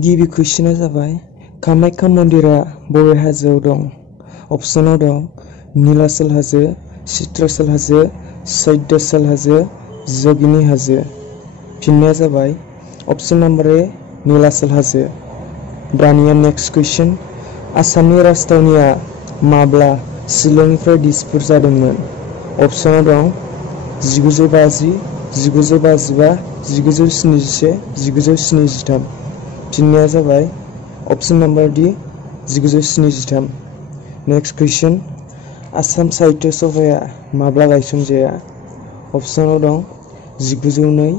गिबि कुइसना जाबाय कामाख्या मन्दिरा बबे हाजोआव दं? अपसनाव दं नीलाचल हाजो, चित्रसल हाजो, सैध्यसल हाजो, जगिनी हाजो। फिननाया जाबाय अपसन नम्बर ए नीलाचल हाजो। दानिया नेक्स्ट कुइसन आसामनि राजथावनिया माब्ला शिलंनिफ्राय दिसपुर जादोंमोन? अपसनाव दं 1950, 1955, 1971, 1973। फिननाया जाबाय अपसन नम्बर डी 1973। नेक्स्ट कुइसन आसाम साहित्य सभाया माब्ला गायसनजाया? अपसनाव दं 1902,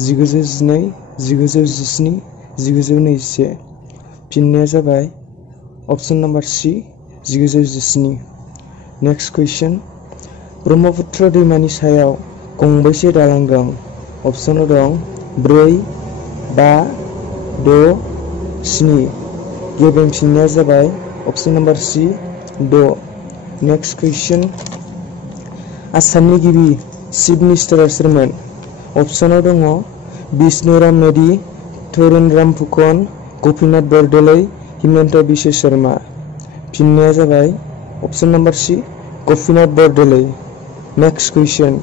1912, 1917, 1921। फिननाया जाबाय अपसन नम्बर सी 1917। नेक्स्ट कुइसन ब्रह्मपुत्र दैमानि सायाव गंबेसे दालां दं? अपसनाव दं 4, 5, 6, 7। गेबें फिननाया जाबाय अपसन नम्बर सी 6। नेक्स्ट कुइसन आसामनि गिबि चिफ मिनिस्टारा सोरमोन? अपसनाव दङ बिष्णुराम मेधि, तरुणराम फुकन, गपिनाथ बरदलै, हिमन्त बिश्व शर्मा। फिननाया जाबाय अपसन number C Gopinath Bordoloi. Next कुइसन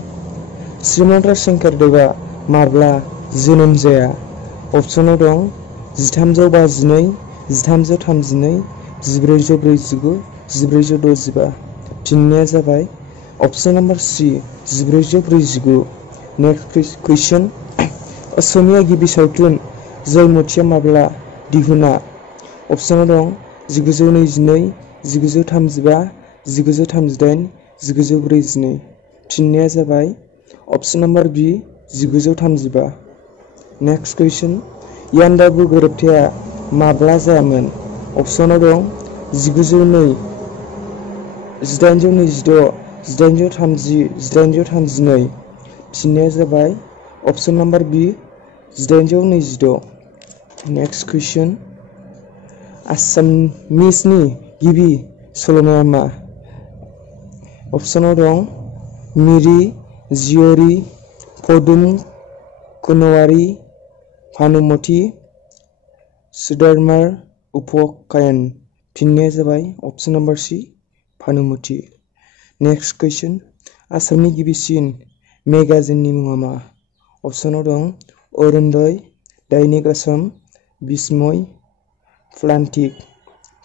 श्रीमन्त शंकरदेवा माब्ला जोनोम जाया? अपसनाव दं 1352, 1332, 1449, 1465। फिननाया जाबाय अपसन नम्बर सी 1449। नेक्स्ट कुइसन असमिया गिबि सावथुन जयमतिया माब्ला दिहुना? अपसनाव दं 1922, 1935, 1938, 1942। फिननाया जाबाय अपसन नम्बर बी 1935। नेक्स्ट कुइसन यान्डाबु गोरोबथाया माब्ला जायामोन? अपसनाव दं 1902, 1826, 1830, 1832। फिननाया जाबाय अपसन नम्बर बी 1826। नेक्स्ट कुइसन आसामिसनि गिबि सल'माया मा? अपसनाव दं मिरि, जियरि, पदुम कुनवारी, भानुमति, सुधर्मार उपाख्यान। फिननाया जाबाय अपसन नम्बर सी भानुमति। नेक्स्ट कुइसन आसामनि गिबिसिन मेगाजिननि मुङा मा? अपसनाव दं अरुणोदय, दैनिक आसाम, बिस्मय, प्लान्टिक।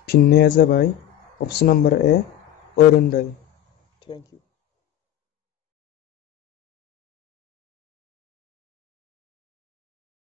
फिननाया जाबाय अपसन number A Arunodoi. Thank U.